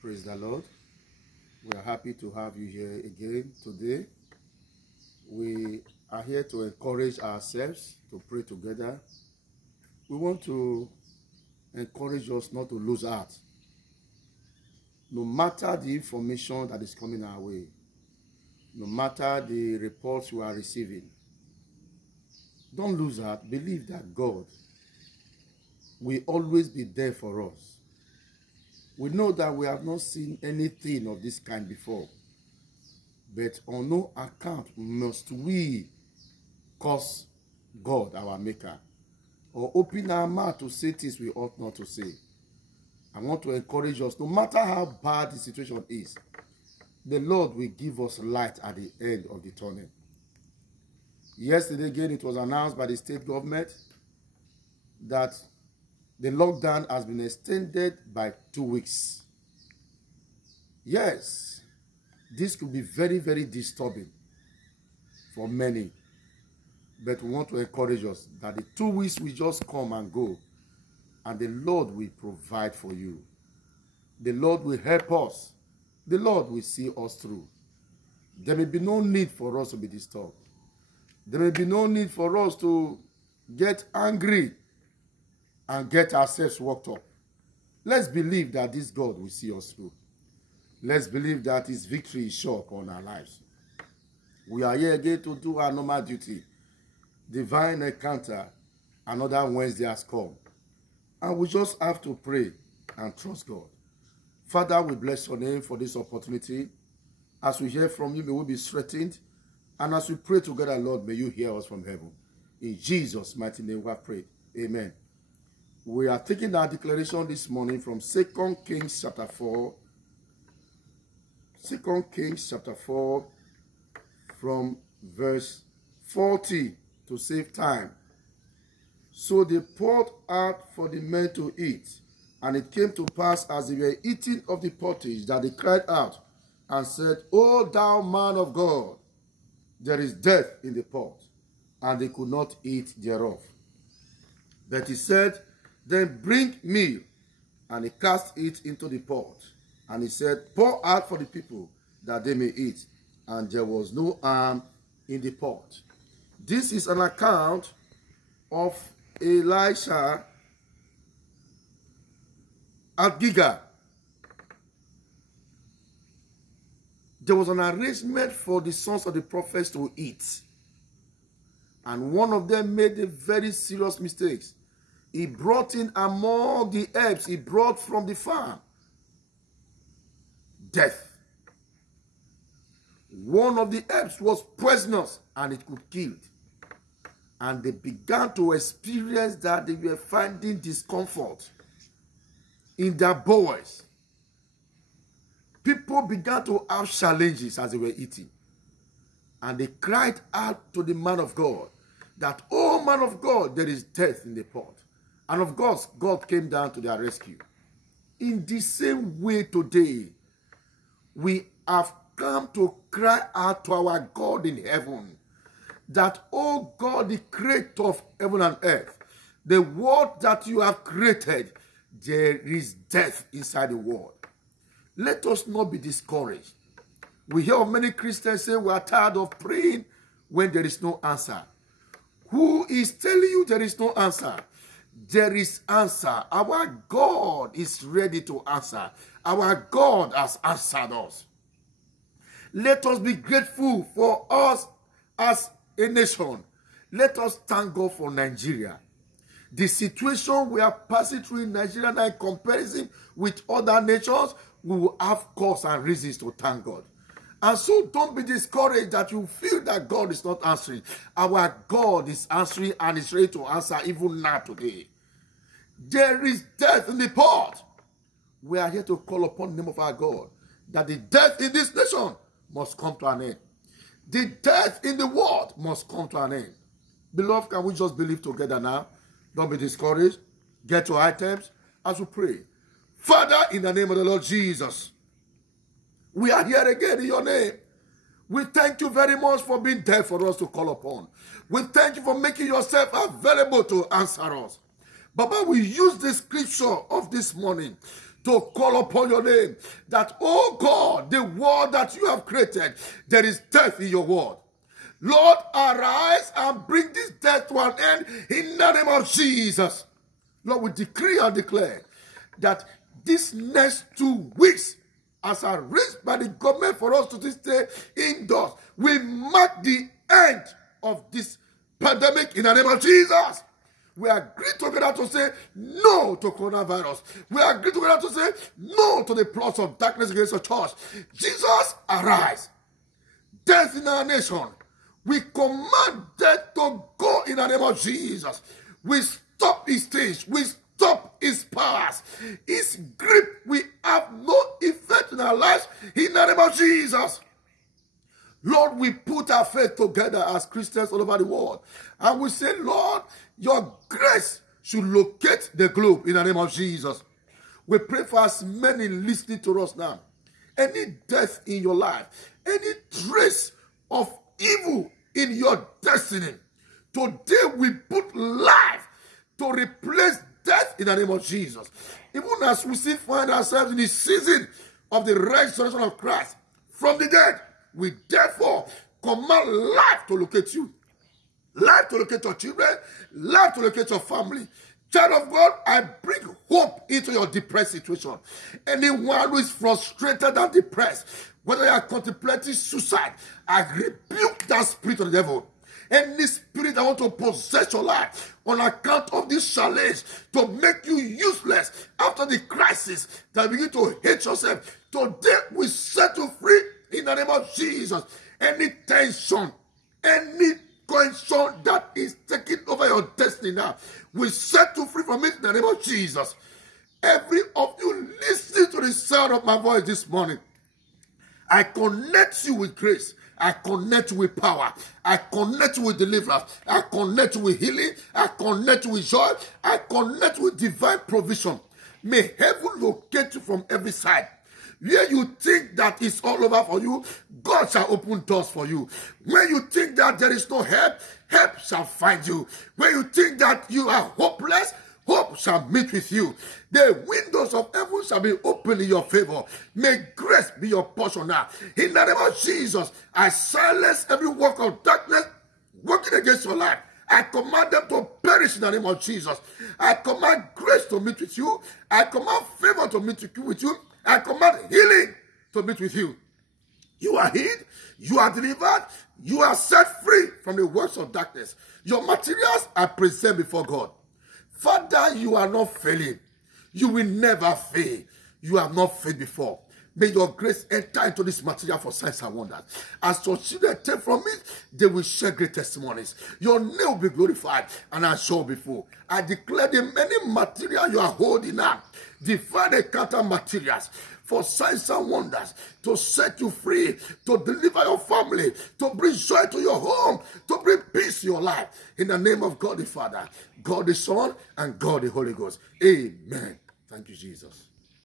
Praise the Lord. We are happy to have you here again today. We are here to encourage ourselves to pray together. We want to encourage us not to lose heart. No matter the information that is coming our way, no matter the reports you are receiving, don't lose heart. Believe that God will always be there for us. We know that we have not seen anything of this kind before. But on no account must we curse God, our Maker, or open our mouth to say things we ought not to say. I want to encourage us, no matter how bad the situation is, the Lord will give us light at the end of the tunnel. Yesterday again, it was announced by the state government that the lockdown has been extended by 2 weeks. Yes, this could be very, very disturbing for many. But we want to encourage us that the 2 weeks will just come and go, and the Lord will provide for you. The Lord will help us. The Lord will see us through. There may be no need for us to be disturbed. There may be no need for us to get angry and get ourselves worked up. Let's believe that this God will see us through. Let's believe that his victory is sure upon our lives. We are here again to do our normal duty. Divine encounter, another Wednesday has come. And we just have to pray and trust God. Father, we bless your name for this opportunity. As we hear from you, may we be strengthened. And as we pray together, Lord, may you hear us from heaven. In Jesus' mighty name we have prayed. Amen. We are taking our declaration this morning from 2 Kings chapter 4. 2 Kings chapter 4 from verse 40 to save time. So they poured out for the men to eat. And it came to pass as they were eating of the pottage that they cried out and said, O thou man of God, there is death in the pot. And they could not eat thereof. But he said, Then bring meal. And he cast it into the pot. And he said, Pour out for the people that they may eat. And there was no harm in the pot. This is an account of Elisha at Gilgal. There was an arrangement for the sons of the prophets to eat. And one of them made a very serious mistake. He brought in among the herbs he brought from the farm death. One of the herbs was poisonous and it could kill. And they began to experience that they were finding discomfort in their bowels. People began to have challenges as they were eating. And they cried out to the man of God that, oh man of God, there is death in the pot. And of course, God came down to their rescue. In the same way today, we have come to cry out to our God in heaven that, oh God, the creator of heaven and earth, the world that you have created, there is death inside the world. Let us not be discouraged. We hear of many Christians say we are tired of praying when there is no answer. Who is telling you there is no answer? There is answer. Our God is ready to answer. Our God has answered us. Let us be grateful for us as a nation. Let us thank God for Nigeria. The situation we are passing through in Nigeria now in comparison with other nations, we will have cause and reasons to thank God. And so don't be discouraged that you feel that God is not answering. Our God is answering and is ready to answer even now today. There is death in the pot. We are here to call upon the name of our God that the death in this nation must come to an end. The death in the world must come to an end. Beloved, can we just believe together now? Don't be discouraged. Get your items as we pray. Father, in the name of the Lord Jesus, we are here again in your name. We thank you very much for being there for us to call upon. We thank you for making yourself available to answer us. Baba, we use the scripture of this morning to call upon your name. That, oh God, the world that you have created, there is death in your world. Lord, arise and bring this death to an end in the name of Jesus. Lord, we decree and declare that this next 2 weeks, as arranged by the government for us to stay indoors, we mark the end of this pandemic in the name of Jesus. We agree together to say no to coronavirus. We agree together to say no to the plots of darkness against the church. Jesus, arise. Death in our nation. We command death to go in the name of Jesus. We stop his stage. We stop his powers. His grip. We have no effect in our lives in the name of Jesus. Lord, we put our faith together as Christians all over the world. And we say, Lord, your grace should locate the globe in the name of Jesus. We pray for as many listening to us now. Any death in your life, any trace of evil in your destiny, today we put life to replace death in the name of Jesus. Even as we still find ourselves in the season of the resurrection of Christ from the dead, we therefore command life to locate you. Life to locate your children. Life to locate your family. Child of God, I bring hope into your depressed situation. Anyone who is frustrated and depressed, whether you are contemplating suicide, I rebuke that spirit of the devil. Any spirit that want to possess your life on account of this challenge to make you useless after the crisis that begin to hate yourself. Today we set you free in the name of Jesus. Any tension, any condition that is taking over your destiny now, we set you free from it in the name of Jesus. Every of you listening to the sound of my voice this morning, I connect you with grace. I connect you with power. I connect you with deliverance. I connect you with healing. I connect you with joy. I connect you with divine provision. May heaven locate you from every side. Where you think that it's all over for you, God shall open doors for you. When you think that there is no help, help shall find you. When you think that you are hopeless, hope shall meet with you. The windows of heaven shall be open in your favor. May grace be your portion now. In the name of Jesus, I silence every work of darkness working against your life. I command them to perish in the name of Jesus. I command grace to meet with you. I command favor to meet with you. I command healing to meet with you. You are healed. You are delivered. You are set free from the works of darkness. Your materials are present before God. Father, you are not failing. You will never fail. You have not failed before. May your grace enter into this material for signs and wonders. As your children take from it, they will share great testimonies. Your name will be glorified, and I shall be full. I declare the many material you are holding now, divine encounter materials for signs and wonders, to set you free, to deliver your family, to bring joy to your home, to bring peace to your life. In the name of God the Father, God the Son, and God the Holy Ghost. Amen. Thank you, Jesus.